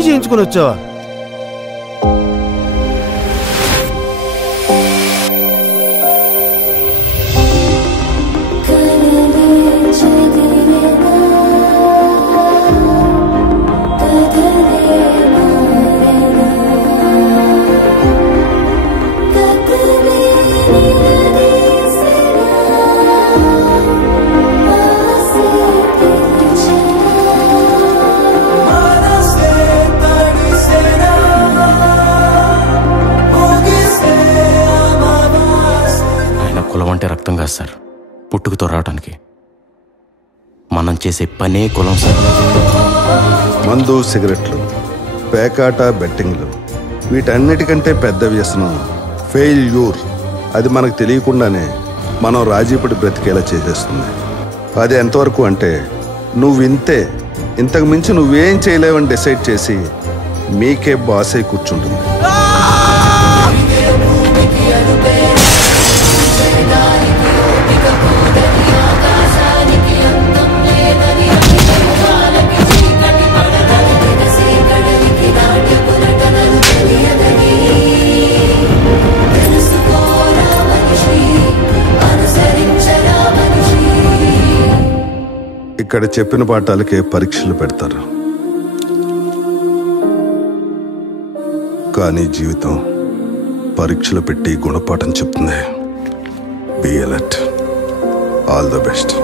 PG చేయించుకుని వచ్చావా? కులం అంటే రక్తం కాదు సార్, పుట్టుకతో రావడానికి. మనం చేసే పనే కులం సార్. మందు, సిగరెట్లు, పేకాట, బెట్టింగ్లు, వీటన్నిటికంటే పెద్ద వ్యసనం ఫెయిల్యూర్. అది మనకు తెలియకుండానే మనం రాజీపడి బ్రతికేలా చేసేస్తుంది. అది ఎంతవరకు అంటే నువ్వు ఇంతే, ఇంతకు మించి నువ్వేం చేయలేవని డిసైడ్ చేసి మీకే బాస్ అయి కూర్చుంటుంది. ఇక్కడ చెప్పిన పాఠాలకే పరీక్షలు పెడతారు, కానీ జీవితం పరీక్షలు పెట్టి గుణపాఠం చెప్తుంది. Be alert. All the best.